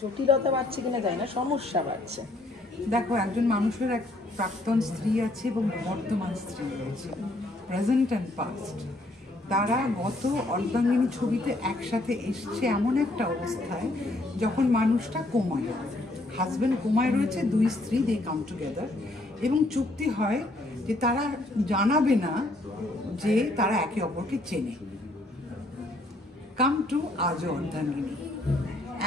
জটিলতা বাড়ছে কিনা জানি না, সমস্যা বাড়ছে। দেখো, একজন মানুষের এক প্রাক্তন স্ত্রী আছে এবং বর্তমান স্ত্রী রয়েছে, প্রেজেন্ট অ্যান্ড পাস্ট। তারা গত অর্ধাঙ্গিনী ছবিতে একসাথে এসছে এমন একটা অবস্থায় যখন মানুষটা কোমায়, হাজব্যান্ড কোমায় রয়েছে, দুই স্ত্রী দে কাম টুগেদার, এবং চুক্তি হয় যে তারা জানাবে না যে তারা একে অপরকে চেনে। কাম টু আজও অর্ধাঙ্গিনী।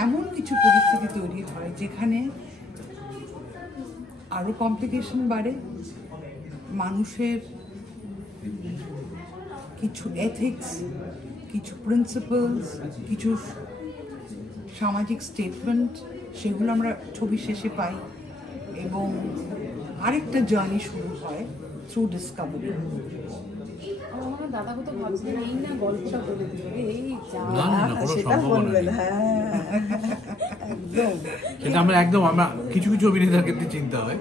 এমন কিছু পরিস্থিতি তৈরি হয় যেখানে আরও কমপ্লিকেশন বাড়ে, মানুষের কিছু এথিক্স, কিছু প্রিন্সিপালস, কিছু সামাজিক স্টেটমেন্ট, সেগুলো আমরা ছবি শেষে পাই, এবং আরেকটা জার্নি শুরু হয় থ্রু ডিসকভারি। আমার দাদা তো ভাবছিলেন এই না গল্পটা বলে দিল, এই যা সেটা বলবেন। হ্যাঁ একদম, সেটা আমরা কিছু কিছু অভিনেতার ক্ষেত্রে চিন্তা হয়,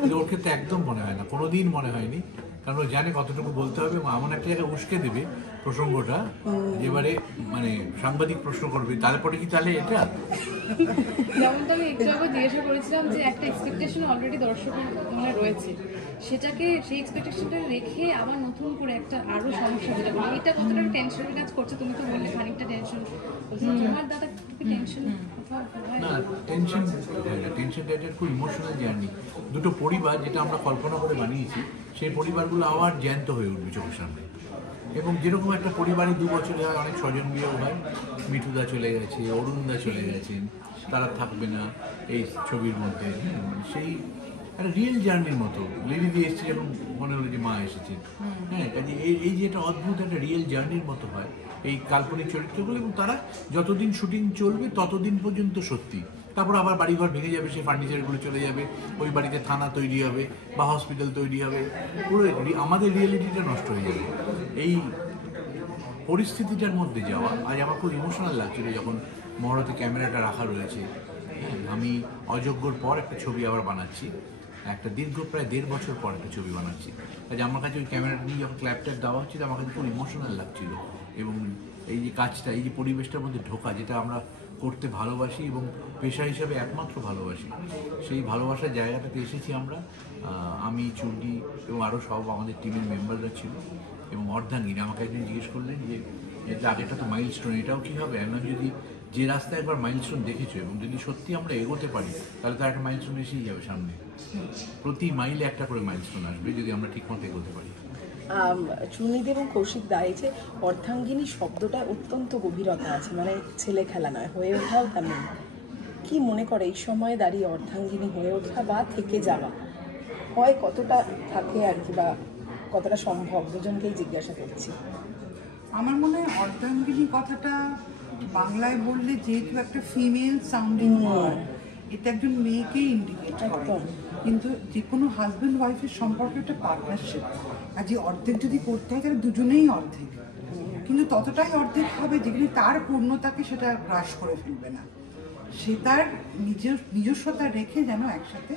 কিন্তু ওর ক্ষেত্রে একদম মনে হয় না, কোনোদিন মনে হয়নি। কারণ ও জানে কতটুকু বলতে হবে এবং এমন একটা জায়গায় উস্কে দেবে প্রসঙ্গটা, এবারে মানে সাংবাদিক প্রশ্ন করবে, তারপরে কি তাহলে এটা যেমনটা আমি একটু আগে জিজ্ঞাসা করেছিলাম যে একটা এক্সপেকটেশন অলরেডি দর্শকের মনে রয়েছে, সেটাকে সেই এক্সপেকটেশনটা রেখে আবার নতুন করে একটা আরো সমস্যা যেটা বলে, এটা কতটা টেনশনের কাজ করছে। তুমি তো বললে খানিকটা টেনশন, তোমার দাদা কি টেনশন? না, টেনশনটা এটা খুব ইমোশনাল জার্নি। দুটো পরিবার যেটা আমরা কল্পনা করে বানিয়েছি, সেই পরিবারগুলো আবার জ্যান্ত হয়ে উঠবে চোখের সামনে। এবং যেরকম একটা পরিবারে 2 বছরে হয়, অনেক স্বজন বিয়েও হয়, মিঠুদা চলে গেছে, অরুণদা চলে গেছেন, তারা থাকবে না এই ছবির মধ্যে। মানে সেই একটা রিয়েল জার্নির মতো লিলি দিয়ে এসছে, যেমন মনে হলো যে মা এসেছেন। হ্যাঁ, কাজে এই যে একটা অদ্ভুত একটা রিয়েল জার্নির মতো হয় এই কাল্পনিক চরিত্রগুলো, এবং তারা যতদিন শুটিং চলবে ততদিন পর্যন্ত সত্যি। তারপর আবার বাড়িঘর ভেঙে যাবে, সেই ফার্নিচারগুলো চলে যাবে, ওই বাড়িতে থানা তৈরি হবে বা হসপিটাল তৈরি হবে, পুরো আমাদের রিয়েলিটিটা নষ্ট হয়ে যাবে। এই পরিস্থিতিটার মধ্যে যাওয়া আজ আমার খুব ইমোশনাল লাগছিল যখন মহরতে ক্যামেরাটা রাখা রয়েছে। আমি অযোগ্যর পর একটা ছবি আবার বানাচ্ছি, একটা দীর্ঘ প্রায় 1.5 বছর পর একটা ছবি বানাচ্ছি। কাজে আমার কাছে ওই ক্যামেরাটা নিয়ে যখন ক্ল্যাপট্যাপ দেওয়া হচ্ছিল, আমার কাছে খুব ইমোশনাল লাগছিল। এবং এই যে কাজটা, এই যে পরিবেশটার মধ্যে ঢোকা, যেটা আমরা করতে ভালোবাসি এবং পেশা হিসাবে একমাত্র ভালোবাসি, সেই ভালোবাসার জায়গাটাতে এসেছি আমরা। আমি, চুন্ডি এবং আরও সব আমাদের টিমের মেম্বাররা ছিল। এবং অর্ধাঙ্গিনী আমাকে একদিন জিজ্ঞেস করলেন যে এটা আগেটা তো মাইলস্টোন, এটাও কী হবে? আমরা যদি যে রাস্তায় একবার মাইলস্টোন দেখেছো এবং যদি সত্যি আমরা এগোতে পারি, তাহলে তো একটা মাইলস্টোন এসেই যাবে সামনে। প্রতি মাইলে একটা করে মাইলস্টোন আসবে যদি আমরা ঠিকমতো এগোতে পারি। চুনিদি এবং কৌশিক দা, এই যে অর্ধাঙ্গিনী শব্দটা অত্যন্ত গভীরতা আছে, মানে ছেলে খেলা নয়, হয়ে ওঠাও তেমন। কি মনে করে এই সময়ে দাঁড়িয়ে অর্ধাঙ্গিনী হয়ে ওঠা বা থেকে যাওয়া হয় কতটা থাকে আর কি, বা কতটা সম্ভব? দুজনকেই জিজ্ঞাসা করছি। আমার মনে হয় অর্ধাঙ্গিনী কথাটা বাংলায় বললে যেহেতু একটা ফিমেল সাউন্ডিং ওয়ার্ড, এটা একজন মেয়েকে ইন্ডিকেট করে, কিন্তু যে কোনো হাজব্যান্ড ওয়াইফের সম্পর্কে একটা পার্টনারশিপ। আর যে অর্ধেক যদি করতে হয় তাহলে দুজনেই অর্ধেক, কিন্তু ততটাই অর্ধেক হবে যেখানে তার পূর্ণতাকে সেটা হ্রাস করে ফেলবে না, সে তার নিজস্বতা রেখে যেন একসাথে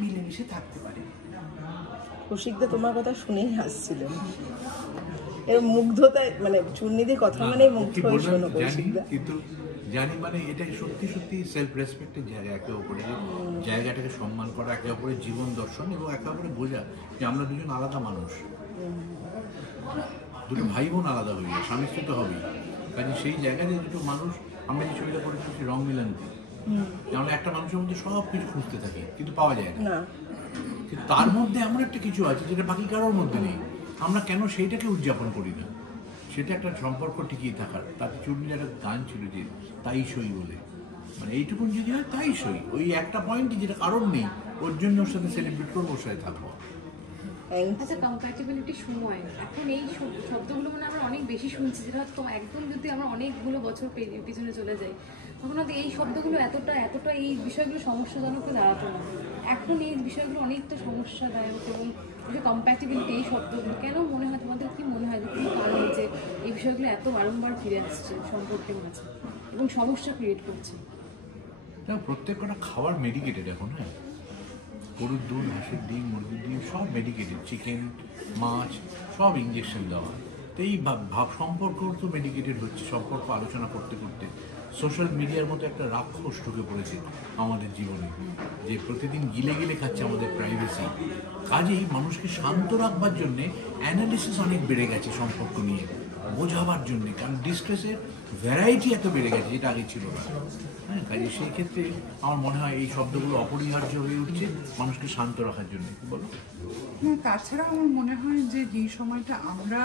মিলেমিশে থাকতে পারে। কৌশিকদা তোমার কথা শুনেই হাসছিলেন, এর মুগ্ধতায়, মানে চুন্নিদির কথা মানেই মুগ্ধ হয়ে শোনো কৌশিকদা। কিন্তু জানি মানে এটা সত্যি সত্যি সেলফ রেসপেক্টের জায়গা, একে অপরের জায়গাটাকে সম্মান করা, একে অপরের জীবন দর্শন এবং একে অপরে বোঝা যে আমরা দুজন আলাদা মানুষ, দুটো ভাই বোন আলাদা হয়ে যায়, স্বামী স্ত্রী তো হবেই। কাজে সেই জায়গাতে দুটো মানুষ, আমরা যে ছবিটা করেছি সেই রং মিলান্তি, যেমন একটা মানুষের মধ্যে সব কিছু খুঁজতে থাকে কিন্তু পাওয়া যায় না, কিন্তু তার মধ্যে এমন একটা কিছু আছে যেটা বাকি কারোর মধ্যে নেই। আমরা কেন সেইটাকে উদযাপন করি না? সেটা একটা সম্পর্ক টিকিয়ে থাকার। তাতে চূর্ণির একটা গান ছিল যে তাই সই বলে, মানে এইটুকুন যদি হয় তাই সই, ওই একটা পয়েন্টই যেটা কারণ নেই, ওর জন্য ওর সাথে সেলিব্রেট করবো, ওর সাথে থাকবো। আচ্ছা, কম্প্যাটিবিলিটি সময়, এখন এই শব্দগুলো মানে আমরা অনেক বেশি শুনছি, যেটা তো একদম যদি আমরা অনেকগুলো বছর পিছনে চলে যাই, তখন হয়তো এই শব্দগুলো এতটা এই বিষয়গুলো সমস্যাজনক দাঁড়াতো না। এখন এই বিষয়গুলো অনেকটা সমস্যাদায়ক, এবং যে কম্প্যাটিবিলিটি, এই শব্দগুলো কেন মনে হয়, তোমাদের কি মনে হয় যে কোনো কারণ যে এই বিষয়গুলো এত বারংবার ফিরে আসছে সম্পর্কের মাঝে এবং সমস্যা ক্রিয়েট করছে? প্রত্যেক কটা খাবার মেডিকেটেড এখন। হ্যাঁ, গরুর দুধ, হাঁসের ডিম, মুরগির ডিম সব মেডিকেটেড, চিকেন, মাছ সব ইঞ্জেকশন দেওয়া। তো এই ভাব সম্পর্ক তো মেডিকেটেড হচ্ছে, সম্পর্ক আলোচনা করতে করতে সোশ্যাল মিডিয়ার মতো একটা রাক্ষস ঢুকে পড়েছে আমাদের জীবনে, যে প্রতিদিন গিলে গিলে খাচ্ছে আমাদের প্রাইভেসি। কাজেই মানুষকে শান্ত রাখবার জন্যে অ্যানালিসিস অনেক বেড়ে গেছে সম্পর্ক নিয়ে, বোঝাবার জন্যে, কারণ ডিস্ট্রেসের ভ্যারাইটি এত বেড়ে গেছে যেটা আগে ছিল না। হ্যাঁ, কাজে সেই ক্ষেত্রে আমার মনে হয় এই শব্দগুলো অপরিহার্য হয়ে উঠছে মানুষকে শান্ত রাখার জন্য। বলো। হ্যাঁ, তাছাড়া আমার মনে হয় যে যেই সময়টা আমরা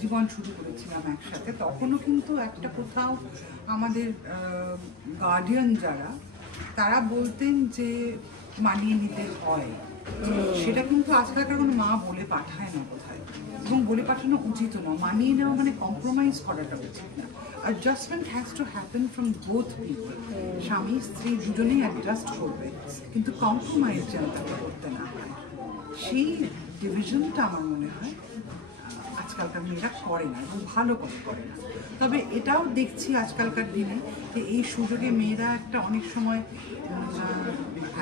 জীবন শুরু করেছিলাম একসাথে, তখনও কিন্তু একটা কোথাও আমাদের গার্ডিয়ান যারা, তারা বলতেন যে মানিয়ে নিতে হয়। সেটা কিন্তু আজকালকার কোনো মা বলে পাঠায় না কোথায়, এবং বলে পাঠানো উচিত না। মানিয়ে নেওয়া মানে কম্প্রোমাইজ করাটা উচিত না। Adjustment has to happen from both people. স্বামী স্ত্রী দুজনেই অ্যাডজাস্ট করবে, কিন্তু কম্প্রোমাইজ যেন তাকে করতে না হয়। সেই ডিভিশনটা আমার মনে হয় আজকালকার মেয়েরা করে না, এবং ভালো করে না। তবে এটাও দেখছি আজকালকার দিনে যে এই সুযোগে মেয়েরা একটা অনেক সময়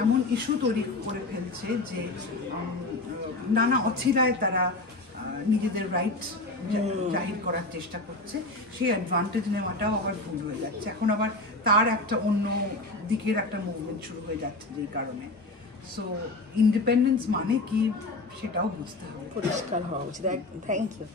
এমন ইস্যু তৈরি করে ফেলছে যে নানা অছিলায় তারা নিজেদের রাইট জাহির করার চেষ্টা করছে। সেই অ্যাডভান্টেজ নেওয়াটাও আবার ভুল হয়ে যাচ্ছে। এখন আবার তার একটা অন্য দিকের একটা মুভমেন্ট শুরু হয়ে যাচ্ছে যেই কারণে। সো ইন্ডিপেন্ডেন্স মানে কি সেটাও বুঝতে হবে। পরিষ্কার হওয়া উচিত। Thank you.